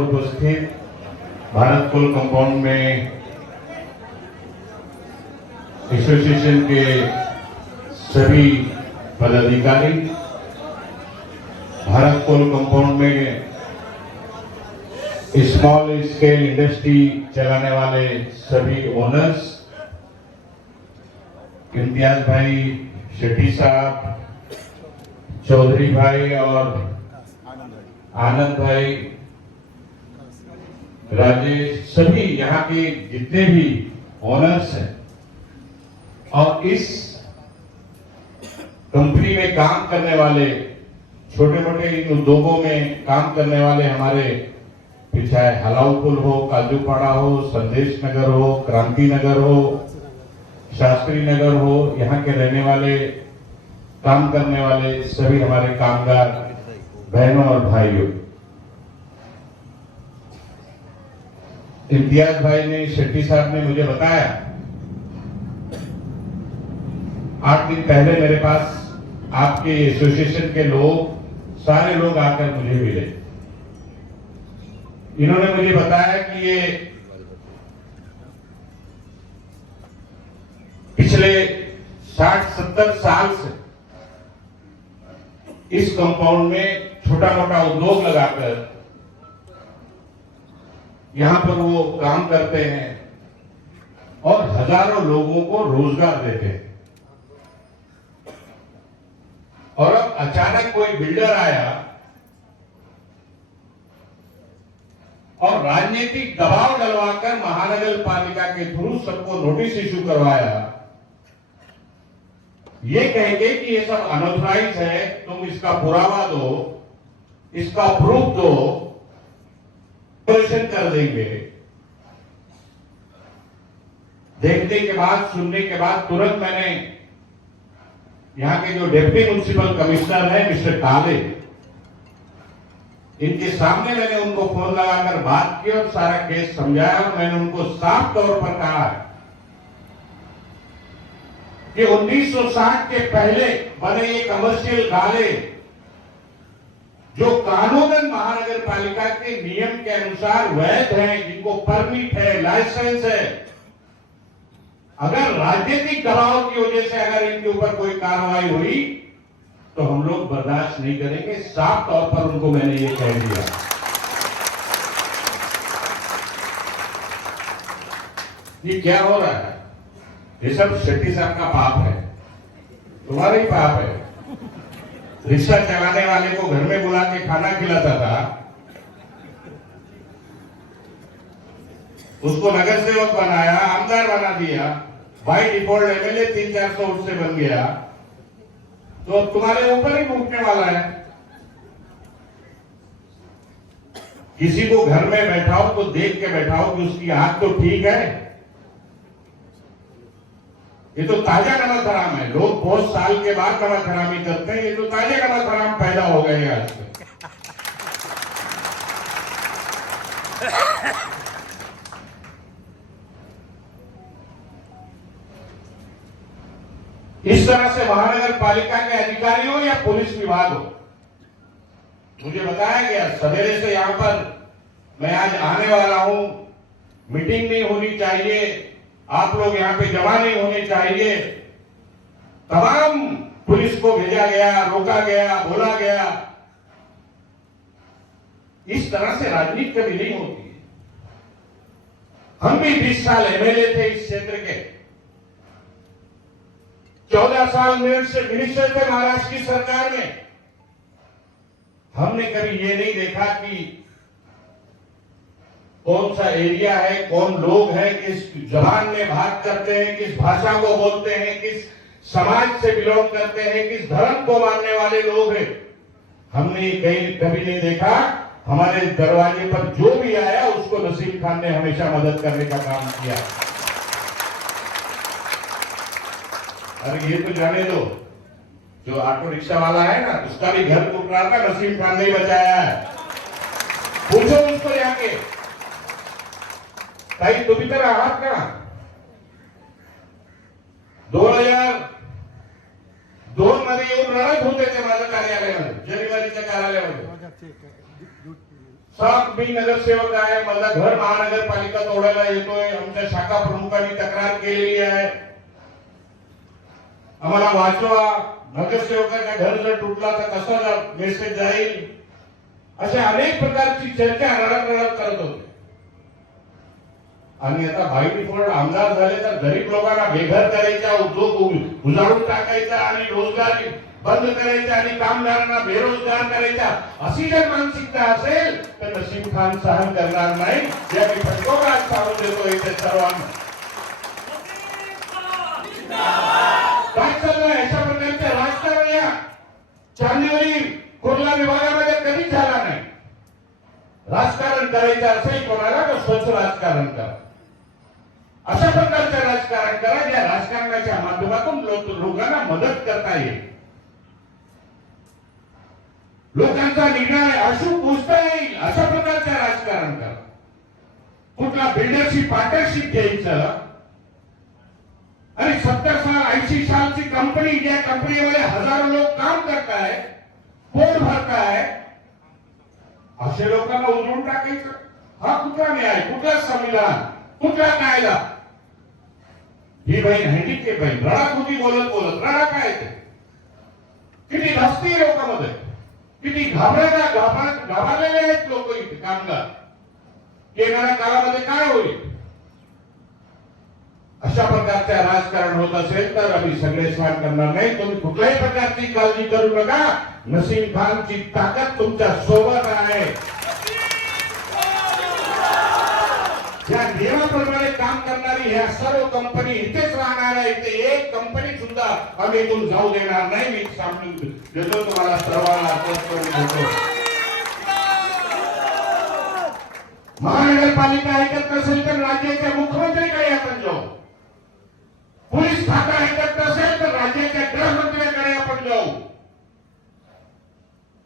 उपस्थित भारत कोल कंपाउंड में एसोसिएशन के सभी पदाधिकारी, भारत कोल कंपाउंड में स्मॉल स्केल इंडस्ट्री चलाने वाले सभी ओनर्स, इम्तियाज भाई, शेट्टी साहब, चौधरी भाई और आनंद भाई, राजेश, सभी यहाँ के जितने भी ओनर्स हैं और इस कंपनी में काम करने वाले, छोटे मोटे इन उद्योगों में काम करने वाले हमारे, चाहे हलाउपुल हो, काजूपाड़ा हो, संदेश नगर हो, क्रांति नगर हो, शास्त्री नगर हो, यहाँ के रहने वाले, काम करने वाले सभी हमारे कामगार बहनों और भाइयों, इम्तियाज भाई ने, शेट्टी साहब ने मुझे बताया, 8 दिन पहले मेरे पास आपके एसोसिएशन के लोग, सारे लोग आकर मुझे मिले। इन्होंने मुझे बताया कि ये पिछले 60-70 साल से इस कंपाउंड में छोटा मोटा उद्योग लगाकर यहां पर वो काम करते हैं और हजारों लोगों को रोजगार देते हैं। और अब अचानक कोई बिल्डर आया और राजनीतिक दबाव डलवाकर महानगर पालिका के थ्रू सबको नोटिस इशू करवाया, ये कह के कि ये सब अनऑथराइज है, तुम इसका पुरावा दो, इसका प्रूफ दो, ऑपरेशन कर देंगे। देखने के बाद, सुनने के बाद तुरंत मैंने यहाँ के जो डिप्टी म्युनिसिपल कमिश्नर है मिस्टर काले, इनके सामने मैंने उनको फोन लगाकर बात की और सारा केस समझाया और मैंने उनको साफ तौर पर कहा कि 1960 के पहले बने ये कमर्शियल गाले जो कानूनन महानगर पालिका के नियम के अनुसार वैध हैं, जिनको परमिट है, लाइसेंस है, अगर राजनीतिक दबाव की वजह से अगर इनके ऊपर कोई कार्रवाई हुई तो हम लोग बर्दाश्त नहीं करेंगे। साफ तौर पर उनको मैंने ये कह दिया। ये क्या हो रहा है? ये सब शेट्टी साहब का पाप है, तुम्हारा ही पाप है। रिक्शा चलाने वाले को घर में बुला के खाना खिलाता था, उसको नगर सेवक बनाया, आमदार बना दिया, बाई डिफॉल्ट एमएलए 300-400 वोट से बन गया, तो तुम्हारे ऊपर ही भूखने वाला है। किसी को घर में बैठाओ तो देख के बैठाओ कि उसकी आंख तो ठीक है। ये तो ताजा नमक हराम है। लोग बहुत साल के बाद नमक हरामी करते हैं, ये तो ताजे नमक हराम पैदा हो गए आज से। इस तरह से महानगर पालिका के अधिकारी हो या पुलिस विभाग हो, मुझे बताया गया सवेरे से यहां पर मैं आज आने वाला हूं, मीटिंग नहीं होनी चाहिए, आप लोग यहां पे जमा नहीं होने चाहिए, तमाम पुलिस को भेजा गया, रोका गया, बोला गया। इस तरह से राजनीति कभी नहीं होती है। हम भी 20 साल एमएलए थे इस क्षेत्र के, 14 साल मिनिस्टर थे महाराष्ट्र की सरकार में। हमने कभी ये नहीं देखा कि कौन सा एरिया है, कौन लोग हैं, किस जबान में बात करते हैं, किस भाषा को बोलते हैं, किस समाज से बिलोंग करते हैं, किस धर्म को मानने वाले लोग हैं। हमने ये कभी नहीं देखा। हमारे दरवाजे पर जो भी आया उसको नसीम खान ने हमेशा मदद करने का काम किया। अरे ये तो जाने दो, जो ऑटो रिक्शा वाला है ना, उसका भी घर टूट रहा था, नसीम खान ने बचाया है। पूछो उसको जाके, ताई तुम्ही तर आहात का? 2002 मध्ये येऊन रडत होते ते माझ्या कार्यालयामध्ये, जरीवारीच्या कार्यालयामध्ये। सात मी नगरसेवक आहे, माझा घर महानगरपालिका तोडायला येतोय, आमच्या शाखा प्रमुखांनी तक्रार केलेली आहे, आम्हाला वाचवा, नगरसेवकाचा घर जर तुटला तर कसा मेसेज जाईल, अशा अनेक प्रकारची चर्चा रडत करत होते. आणि आता बाय डिफॉल्ट आमदार झाले तर गरीब लोकांना बेघर करायचा, उद्योग उजाडून टाकायचा आणि रोजगार बंद करायचा आणि कामगारांना बेरोजगार करायचा, अशी जर मानसिकता असेल तर नसीम खान सहन करणार नाही. या मी फटकोरात सांगून देतो इथे सर्वांना. काय चाललंय अशा प्रकारचे राजकारण या चांदिवली कुर्ला विभागामध्ये कधीच झाला नाही. राजकारण करायचं असेल कोणाला तर स्वच्छ राजकारण करा, अशा प्रकारचं राजकारण करा ज्या राजकारणाच्या माध्यमातून लोकांना मदत करता येईल, लोकांचा निर्णय अशुभ पोचता येईल, अशा प्रकारचं राजकारण करा. कुठला बिल्डरशिप पार्टनरशिप घ्यायचं आणि 70 साल 80 सालची कंपनी, ज्या कंपनीमध्ये हजारो लोक काम करताय, पोट भरताय, अशा लोकांना उजळून टाकायचं. हा कुठला न्याय, कुठला संविधान, कुठला कायदा? ही बहीण हँडी के बहीण रडा कुठे बोलत रडा काय ते किती धस्ती लोकांमध्ये, किती घाबरलेले आहेत लोक इथे कामगार. येणाऱ्या काळामध्ये काय होईल? अशा प्रकारचे राजकारण होत असेल तर आम्ही सगळे स्वागत करणार नाही. तुम्ही कुठल्याही प्रकारची काळजी करू नका. नसीम खानची ताकद तुमच्या सोबत आहे. या नियमाप्रमाणे काम करणारी ह्या सर्व कंपनी इथेच राहणार आहे. इथे एक कंपनी सुद्धा आम्ही इथून जाऊ देणार नाही. मी सांगून देतो तुम्हाला सर्वांना आश्वस्त करून देतो. महानगरपालिका ऐकत नसेल तर राज्याच्या मुख्यमंत्रीकडे आपण जाऊ. पोलीस खातं ऐकत नसेल तर राज्याच्या गृहमंत्र्याकडे आपण जाऊ.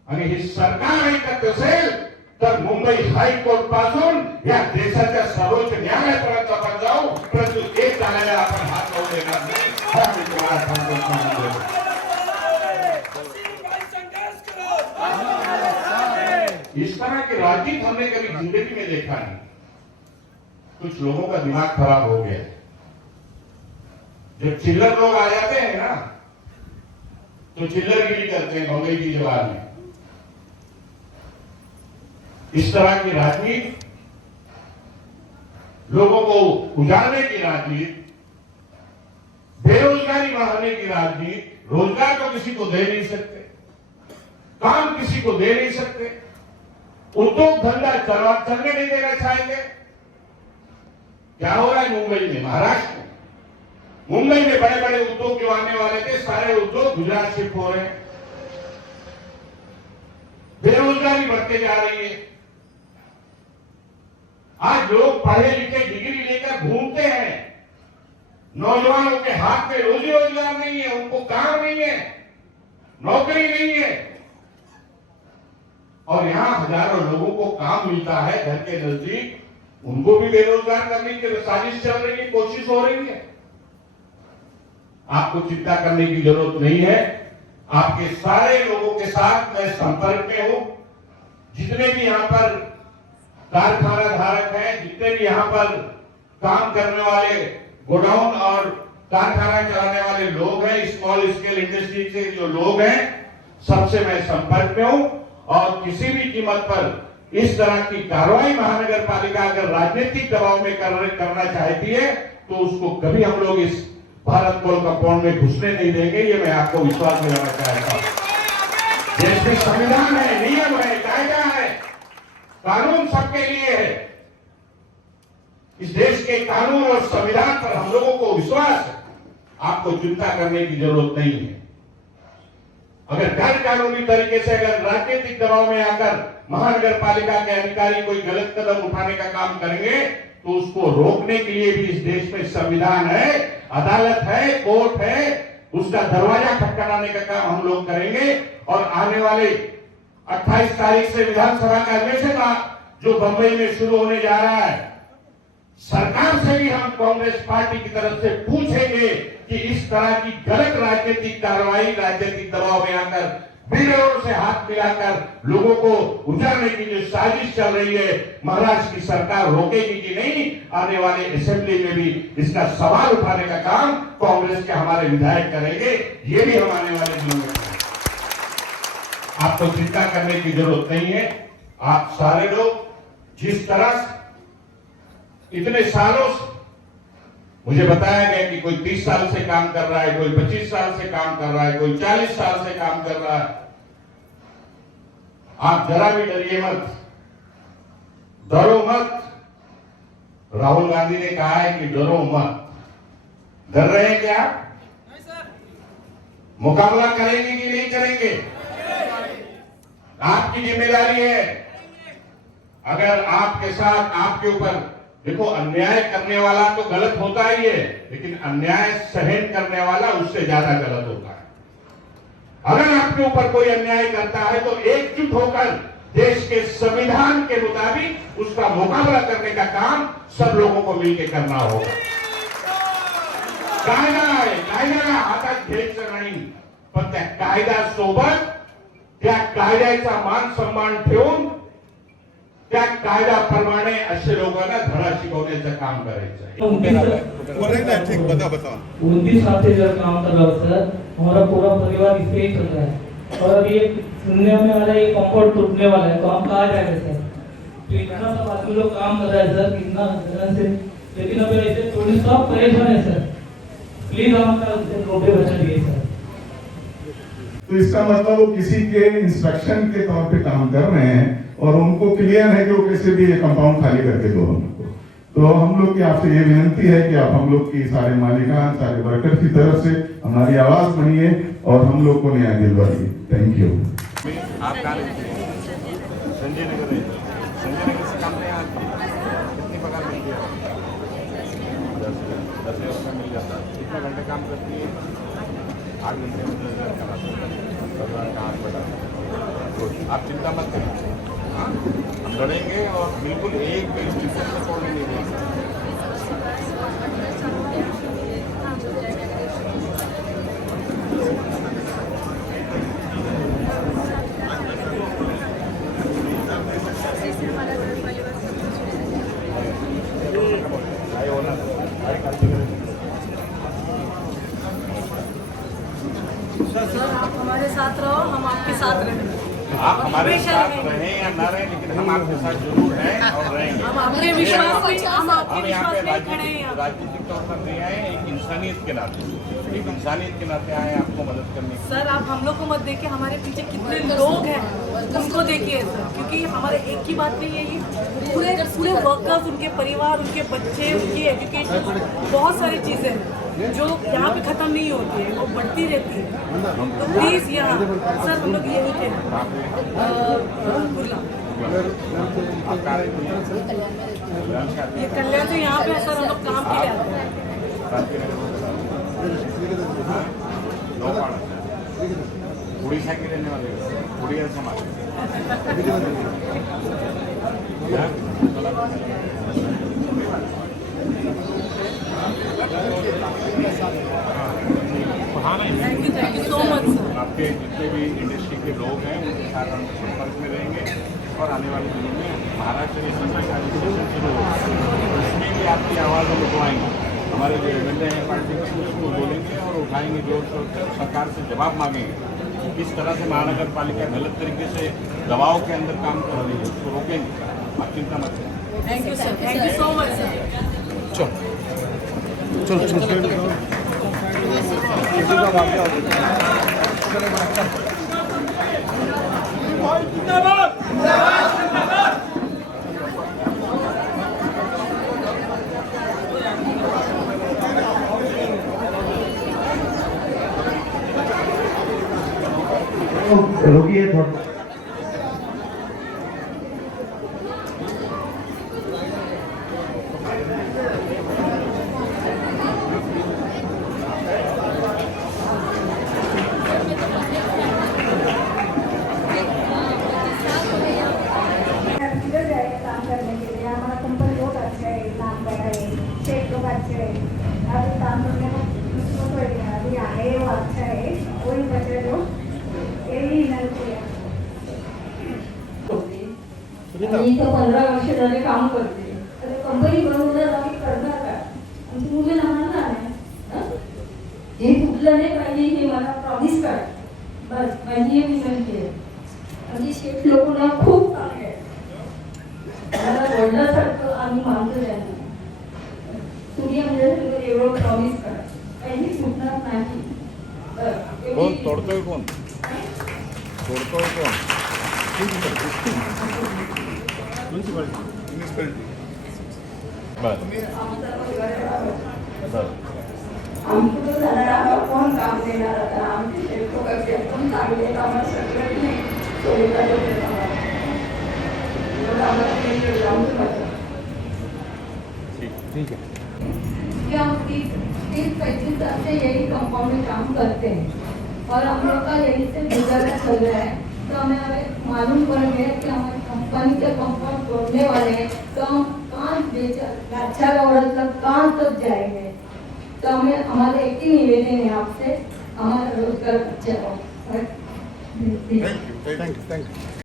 आणि हे सरकार ऐकत असेल तर मुंबई हायकोर्ट पासून या देशाच्या सर्वोच्च न्यायालयापर्यंत आपण जाऊ. परंतु एक झालेला आपण हात लावू देणार नाही. हा मी तुम्हाला सांगतो. इस तरह की राजनीति हमने कभी जिंदगी में देखा नहीं. कुछ लोगों का दिमाग खराब हो गया. जब चिल्लर लोग आ जाते हैं ना तो चिल्लरगिरी करते हैं मुंबई की जवान में. इस तरह की राजनीति, लोगों को उजाड़ने की राजनीति, बेरोजगारी बढ़ाने की राजनीति, रोजगार तो किसी को दे नहीं सकते, काम किसी को दे नहीं सकते, उद्योग धंधा चलने नहीं देना चाहेंगे. क्या हो रहा है मुंबई में, महाराष्ट्र में? मुंबई में बड़े बड़े उद्योग जो आने वाले थे सारे उद्योग गुजरात शिफ्ट हो रहे हैं. बेरोजगारी बढ़ते जा रही है. आज लोग पढ़े लिखे डिग्री लेकर घूमते हैं. नौजवानों के हाथ में रोजी रोजगार नहीं है, उनको काम नहीं है, नौकरी नहीं है. और यहां हजारों लोगों को काम मिलता है घर के नजदीक, उनको भी बेरोजगार करने की साजिश चल रही है, कोशिश हो रही है. आपको चिंता करने की जरूरत नहीं है. आपके सारे लोगों के साथ मैं संपर्क में हूं. जितने भी यहां पर कारखाना धारक हैं, जितने भी यहां पर काम करने वाले गोडाउन और कारखाना चलाने वाले लोग हैं, स्मॉल स्केल इंडस्ट्री से जो लोग हैं, सबसे मैं संपर्क में हूं. और किसी भी कीमत पर इस तरह की कार्रवाई महानगर पालिका अगर राजनीतिक दबाव में करना चाहती है तो उसको कभी हम लोग इस भारत पोल कंपाउंड में घुसने नहीं देंगे. ये मैं आपको विश्वास दिलाना चाहता हूं. देश में संविधान है, नियम है, कायदा है, कानून सबके लिए है. इस देश के कानून और संविधान पर हम लोगों को विश्वास है. आपको चिंता करने की जरूरत नहीं है. अगर गैर कानूनी तरीके से अगर राजनीतिक दबाव में आकर महानगर पालिका के अधिकारी कोई गलत कदम उठाने का काम करेंगे तो उसको रोकने के लिए भी इस देश में संविधान है, अदालत है, कोर्ट है. उसका दरवाजा खटखटाने का काम हम लोग करेंगे. और आने वाले 28 तारीख से विधानसभा का अधिवेशन जो बंबई में शुरू होने जा रहा है, सरकार से भी हम कांग्रेस पार्टी की तरफ से पूछेंगे कि इस तरह की गलत राजनीतिक कार्रवाई, राजनीतिक दबाव में आकर बिगड़ों से हाथ मिलाकर लोगों को उजाड़ने की जो साजिश चल रही है, महाराष्ट्र की सरकार रोकेगी कि नहीं? आने वाले असेंबली में भी इसका सवाल उठाने का काम कांग्रेस के हमारे विधायक करेंगे। ये भी हम आने वाले दिनों में करेंगे। आपको चिंता करने की जरूरत नहीं है। आप सारे लोग जिस तरह इतने सालों से मुझे बताया गया कि कोई 30 साल से काम कर रहा है, कोई 25 साल से काम कर रहा है, कोई 40 साल से काम कर रहा है। आप जरा भी डरिए मत, डरो मत। राहुल गांधी ने कहा है कि डरो मत। डर रहे हैं क्या? मुकाबला करेंगे कि नहीं करेंगे? आपकी जिम्मेदारी है। अगर आपके साथ आपके ऊपर देखो, अन्याय करने वाला तो गलत होता ही है, लेकिन अन्याय सहन करने वाला उससे ज्यादा गलत होता है। अगर आपके ऊपर कोई अन्याय करता है तो एकजुट होकर देश के संविधान के मुताबिक उसका मुकाबला करने का काम सब लोगों को मिलकर करना होगा। कायदा आहे, कायद्याला हातात घ्यायचं नाही, पण त्या कायद्यासोबत त्या कायद्याचा मान सन्मान ठेवून त्या कायद्याप्रमाणे असे लोकांना धडा शिकवण्याचं काम करायचं है। 29 साल से जब काम कर रहा हूँ सर, हमारा पूरा परिवार इससे ही चल रहा है। और अभी एक सुनने में आ रहा है कंपाउंड टूटने वाला है, तो हम कहाँ जाएंगे सर? तो इतना सब आदमी लोग काम कर रहा है सर, कितना तरह से, लेकिन अभी ऐसे थोड़ी सब परेशान है सर। प्लीज हमारा रोटे बचा दिए सर। तो इसका मतलब वो किसी के इंस्ट्रक्शन के तौर पे काम कर रहे हैं और उनको क्लियर है कि वो कैसे भी ये कंपाउंड खाली करके दो हमको। तो हम लोग की आपसे ये विनती है कि आप हम लोग की सारे मालिकान, सारे वर्कर की तरफ से हमारी आवाज बनिए और हम लोग को न्याय दिलवाइए। Thank you. आप कहाँ संजय नगर है। संजय नगर से काम नहीं आती, कितनी पगार मिलती है? 10,000 रुपये मिल जाता है। कितने घंटे काम करती है? 8 घंटे में 10,000 का हाथ बढ़ा। तो आप चिंता मत करिए, हाँ हम लड़ेंगे और बिल्कुल एक भी स्टेशन से छोड़ने नहीं देंगे। सर आप हमारे साथ रहो, हम आपके साथ रहेंगे। आप हमारे साथ रहें या ना रहें, लेकिन हम आपके साथ जरूर हैं और रहेंगे। हम आपके विश्वास पे हम यहाँ पे राजनीतिक तौर पर नहीं आए, एक इंसानियत के नाते आए आपको मदद करने के। सर आप हम लोग को मत देखिए, हमारे पीछे कितने लोग हैं उनको देखिए सर, क्योंकि हमारे एक की बात नहीं है, ये पूरे वर्कर्स, उनके परिवार, उनके बच्चे, उनकी एजुकेशन, बहुत सारी चीज़ें हैं जो यहाँ पे खत्म नहीं होती है, वो बढ़ती रहती है। तो प्लीज़ यहाँ सर हम लोग यही थे ये कल्याण से यहाँ पे सर हम लोग काम के लिए आते हैं। उड़ीसा के रहने वाले, उड़िया समाज। Thank you so much sir. आपके जितने भी इंडस्ट्री के लोग हैं उनके साथ हम संपर्क में रहेंगे और आने वाले दिनों में महाराष्ट्र की सरकार सेशन शुरू होगा, उसमें भी आपकी आवाज़ हम उठवाएंगे। हमारे जो एमएलए हैं पार्टी के उसको बोलेंगे और उठाएंगे जोर शोर से और सरकार से जवाब मांगेंगे। किस तरह से महानगर पालिका गलत तरीके से दबाव के अंदर काम कर रही है उसको रोकेंगे। आप चिंता मत करें। Thank you sir, thank you so much sir. रुकिए थोड़ा। काम करने के लिए हमारा कंपनी बहुत अच्छा है, काम कर रहे हैं, शेख लोग अच्छे हैं, अभी काम करने को अभी आए वो अच्छा है, वही बचे लोग यही आणि इथं 15 वर्ष झाले काम करते. तर कंपनी बनवणार आम्ही करणार काय? आमची मुलं लहान आहे. हे तुटलं नाही पाहिजे हे मला प्रॉमिस करा. बस माझी एक विनंती आहे. आमची शेठ लोक ना खूप चांगले आहेत. मला वडिलांसारखं आम्ही मानतो त्यांना. तुम्ही आमच्यासाठी एवढं प्रॉमिस करा. काही सुटणार नाही. कौन तोड़तोय कौन तोड़तोय कौन बर बर आम्ही कुठं जाणार आहोत? कोण काम देणार आता? आमचे शेठ लोक पण चांगले आहेत. आम्हाला सगळं नाही सोयीला देतात आम्हाला. एवढं आम्हाला काही कळलं आमचं. ठीक है कि हम 30-35 साल से यही कंपाउंड में काम करते हैं और हम लोग का यही से गुजारा चल रहा है. तो हमें मालूम पड़ गया कि हमारी कंपनी के कंपाउंड तोड़ने वाले हैं. तो हम कहाँ अच्छा तक कहाँ तक जाएंगे. तो हमें हमारे एक ही निवेदन है आपसे, हमारा रोजगार बचा रहो. Thank you